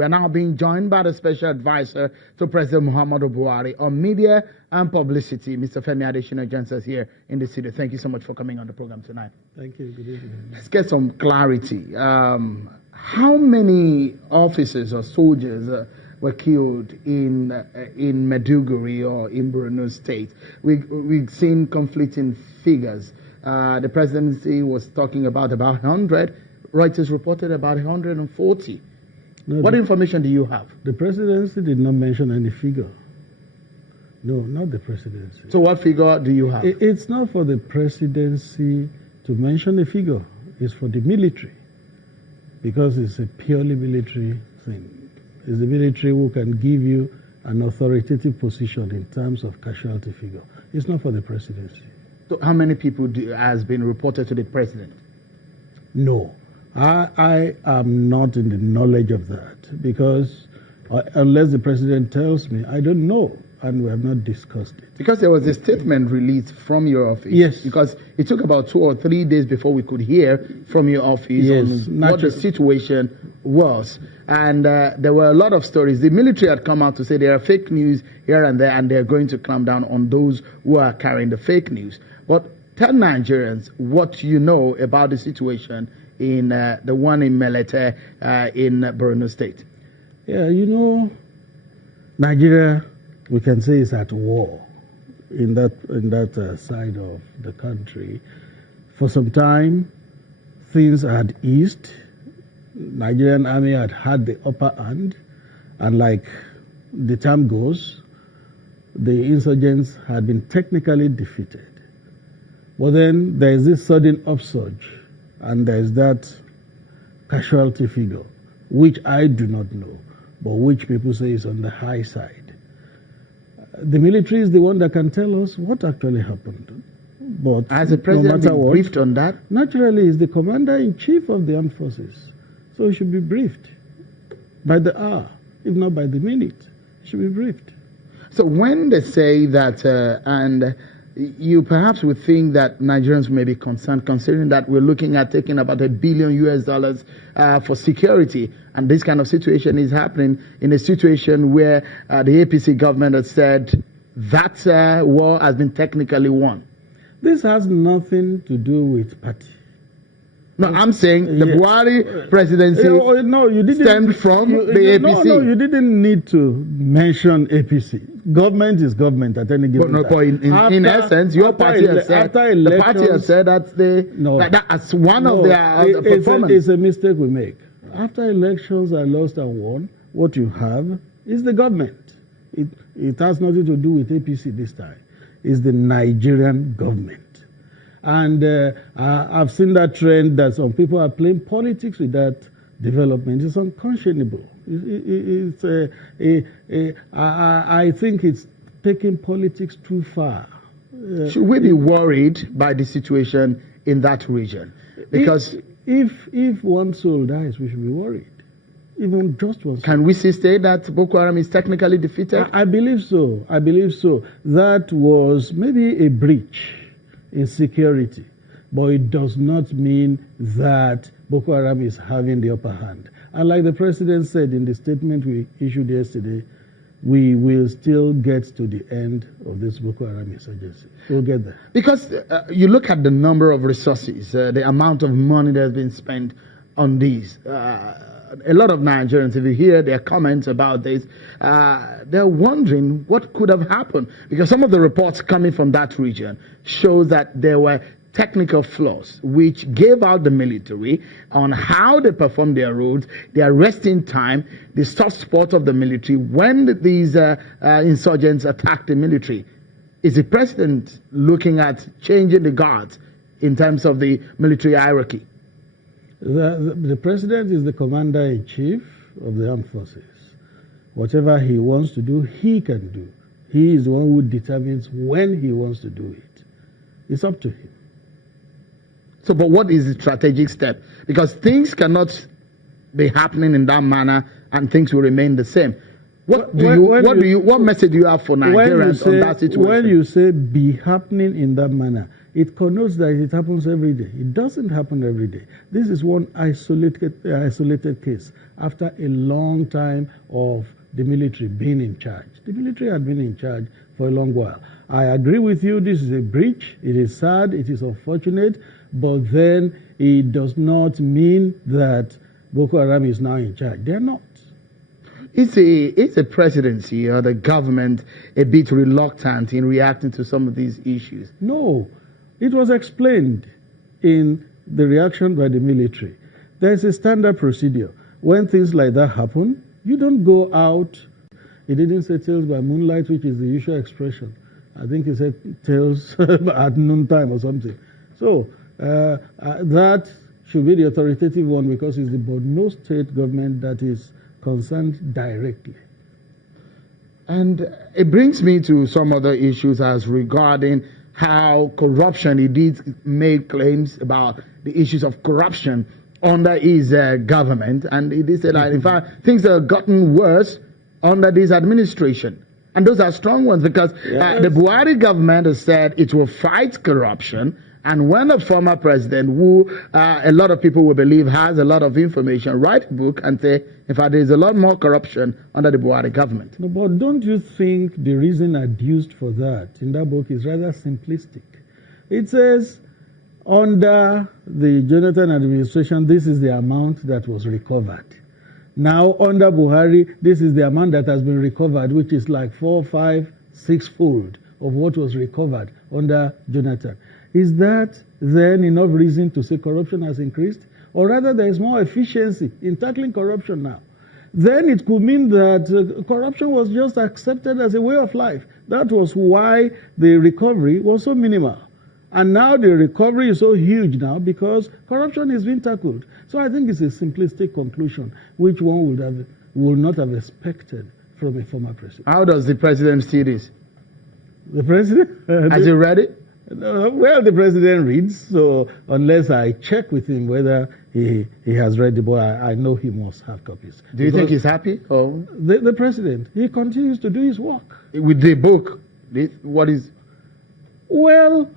We are now being joined by the Special Advisor to President Muhammadu Buhari on media and publicity. Mr. FEMI ADESINA joins us here in the studio. Thank you so much for coming on the program tonight. Thank you. Good evening. Let's get some clarity. How many officers or soldiers were killed in Maiduguri or in Borno State? We've seen conflicting figures. The presidency was talking about 100. Reuters reported about 140. No, what information do you have? The presidency did not mention any figure. No, not the presidency. So what figure do you have? It's not for the presidency to mention a figure. It's for the military. Because it's a purely military thing. It's the military who can give you an authoritative position in terms of casualty figure. It's not for the presidency. So how many people has been reported to the president? No. I am not in the knowledge of that because unless the president tells me, I don't know, and we have not discussed it. Because there was a statement released from your office. Yes. Because it took about 2 or 3 days before we could hear from your office on what the situation was. And there were a lot of stories. The military had come out to say there are fake news here and there, and they're going to clamp down on those who are carrying the fake news. But tell Nigerians what you know about the situation in the one in Melete in Borno State. Yeah, you know, Nigeria, we can say, is at war in that side of the country. For some time, things had eased. Nigerian army had the upper hand, and like the term goes, the insurgents had been technically defeated. But then there is this sudden upsurge, and there is that casualty figure, which I do not know, but which people say is on the high side. The military is the one that can tell us what actually happened. But as the president no matter briefed on that? Naturally, is the commander-in-chief of the armed forces. So he should be briefed by the hour, if not by the minute. He should be briefed. So when they say that, and you perhaps would think that Nigerians may be concerned, considering that we're looking at taking about $1 billion for security, and this kind of situation is happening in a situation where the APC government has said that war has been technically won. This has nothing to do with party. No, I'm saying the Buhari presidency stemmed from the APC. No, you didn't need to mention APC. Government is government at any given time. But in essence, your party has said, the party has said that's one of their performance. It's a mistake we make. After elections are lost and won, what you have is the government. It has nothing to do with APC this time. It's the Nigerian government. And I've seen that trend that some people are playing politics with that development. It's unconscionable. I think it's taking politics too far. Should we be worried by the situation in that region? Because if one soul dies, we should be worried. Even just one soul. Can we still say that Boko Haram is technically defeated? I believe so. I believe so. That was maybe a breach in security, but it does not mean that Boko Haram is having the upper hand. And like the president said in the statement we issued yesterday, we will still get to the end of this Boko Haram insurgency. We'll get there. Because you look at the number of resources, the amount of money that has been spent on these. A lot of Nigerians, if you hear their comments about this, they're wondering what could have happened. Because some of the reports coming from that region show that there were technical flaws which gave out the military on how they perform their roles, their resting time, the soft spot of the military when these insurgents attacked the military. Is the president looking at changing the guard in terms of the military hierarchy? The president is the commander-in-chief of the armed forces. Whatever he wants to do, he can do. He is the one who determines when he wants to do it. It's up to him. So, but what is the strategic step? Because things cannot be happening in that manner and things will remain the same. What message do you have for Nigerians on that situation? When you say be happening in that manner, it connotes that it happens every day. It doesn't happen every day. This is one isolated case after a long time of the military being in charge. The military had been in charge for a long while. I agree with you, this is a breach. It is sad, it is unfortunate, but then it does not mean that Boko Haram is now in charge. They're not. Is a presidency or the government a bit reluctant in reacting to some of these issues? No. It was explained in the reaction by the military. There's a standard procedure. When things like that happen, you don't go out. He didn't say tales by moonlight, which is the usual expression. I think he said tales at noontime or something. So that should be the authoritative one because it's about no state government that is concerned directly. And it brings me to some other issues as regarding how corruption, he did make claims about the issues of corruption under his government. And he did say that, in fact, things have gotten worse under this administration. And those are strong ones because the Buhari government has said it will fight corruption. And when a former president, who a lot of people will believe has a lot of information, write a book and say, in fact, there's a lot more corruption under the Buhari government. No, but don't you think the reason adduced for that in that book is rather simplistic? It says, under the Jonathan administration, this is the amount that was recovered. Now, under Buhari, this is the amount that has been recovered, which is like 4, 5, 6-fold of what was recovered under Jonathan. Is that then enough reason to say corruption has increased? Or rather, there is more efficiency in tackling corruption now. Then it could mean that corruption was just accepted as a way of life. That was why the recovery was so minimal. And now the recovery is so huge now because corruption is being tackled. So I think it's a simplistic conclusion, which one would not have expected from a former president. How does the president see this? The president? Has he read it? Well, the president reads, so unless I check with him whether he has read the book, I know he must have copies. Do you think he's happy? Or? The president, he continues to do his work. With the book, what is? Well,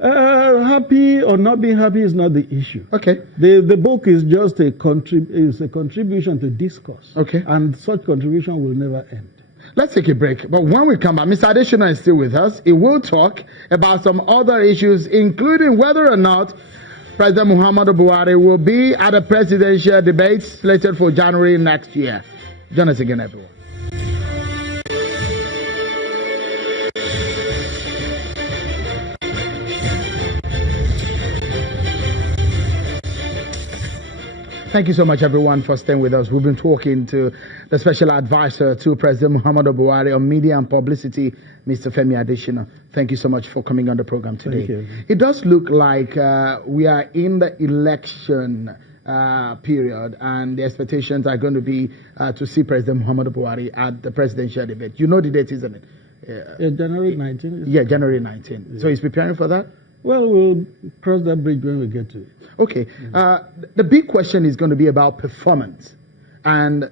happy or not being happy is not the issue. Okay. The book is just a contribution to discourse. Okay. And such contribution will never end. Let's take a break. But when we come back, Mr. Adesina is still with us. He will talk about some other issues, including whether or not President Muhammadu Buhari will be at a presidential debate slated for January next year. Join us again, everyone. Thank you so much, everyone, for staying with us. We've been talking to the special advisor to President Muhammadu Buhari on media and publicity, Mr. Femi Adesina. Thank you so much for coming on the program today. Thank you. It does look like we are in the election period, and the expectations are going to be to see President Muhammadu Buhari at the presidential debate. You know the date, isn't it? January 19th? Yeah, January 19th. Yeah. So he's preparing for that? Well, we'll cross that bridge when we get to it. Okay. The big question is going to be about performance. And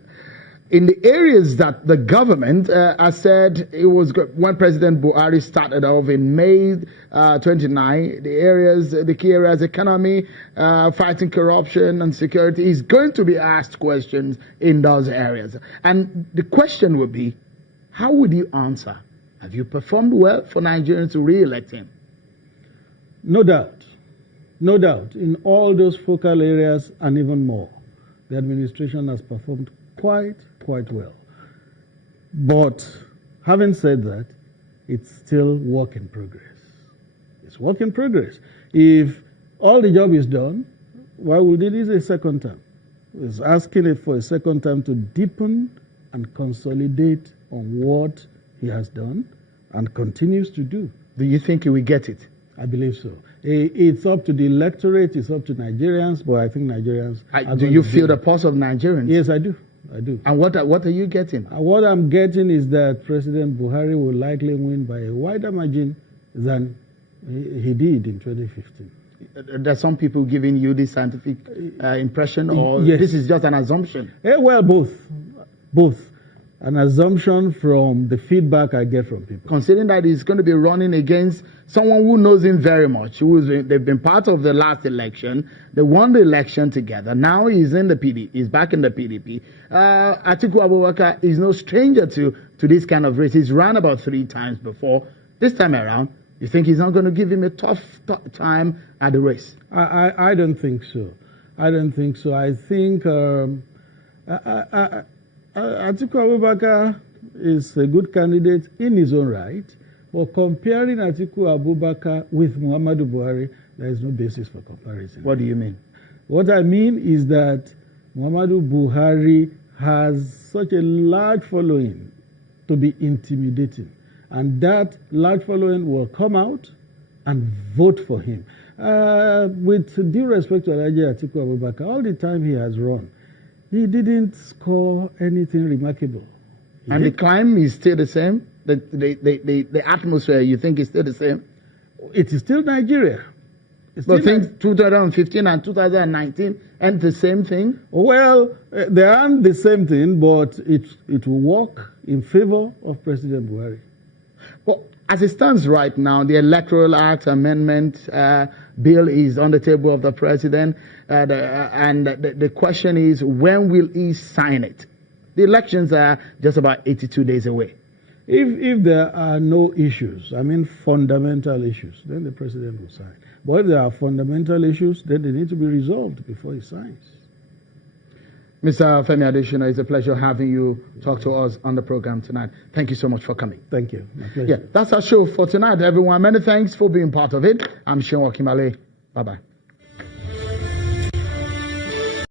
in the areas that the government has said it was when President Buhari started off in May 29, the key areas, economy, fighting corruption and security, is going to be asked questions in those areas. And the question would be, how would you answer? Have you performed well for Nigerians to re-elect him? No doubt. No doubt. In all those focal areas and even more, the administration has performed quite well. But having said that, it's still work in progress. It's work in progress. If all the job is done, why would it is a second term? It's asking it for a second term to deepen and consolidate on what he has done and continues to do. Do you think he will get it? I believe so. It's up to the electorate, it's up to Nigerians, but I think Nigerians... Do you feel the pulse of Nigerians? Yes, I do. I do. And what are you getting? What I'm getting is that President Buhari will likely win by a wider margin than he did in 2015. There's some people giving you this scientific impression, or yes. This is just an assumption? Well, both. an assumption from the feedback I get from people. Considering that he's going to be running against someone who knows him very much, they've been part of the last election, they won the election together. Now he's in the PDP, he's back in the PDP. Atiku Abubakar is no stranger to this kind of race. He's run about 3 times before. This time around, you think he's not going to give him a tough time at the race? I don't think so. I don't think so. I think Atiku Abubakar is a good candidate in his own right, but comparing Atiku Abubakar with Muhammadu Buhari, there is no basis for comparison. What do you mean? What I mean is that Muhammadu Buhari has such a large following to be intimidating, and that large following will come out and vote for him. With due respect to Atiku Abubakar, all the time he has run, he didn't score anything remarkable. And the climb is still the same? The atmosphere, you think, is still the same? It is still Nigeria. But think 2015 and 2019 and the same thing? Well, they aren't the same thing, but it will work in favor of President Buhari. Well, as it stands right now, the Electoral Act Amendment bill is on the table of the president, and the question is, when will he sign it? The elections are just about 82 days away. If there are no issues, I mean fundamental issues, then the president will sign. But if there are fundamental issues, then they need to be resolved before he signs. Mr. Femi Adesina, it's a pleasure having you talk to us on the program tonight. Thank you so much for coming. Thank you. My pleasure. Yeah, that's our show for tonight, everyone. Many thanks for being part of it. I'm Sean Wakimale. Bye-bye.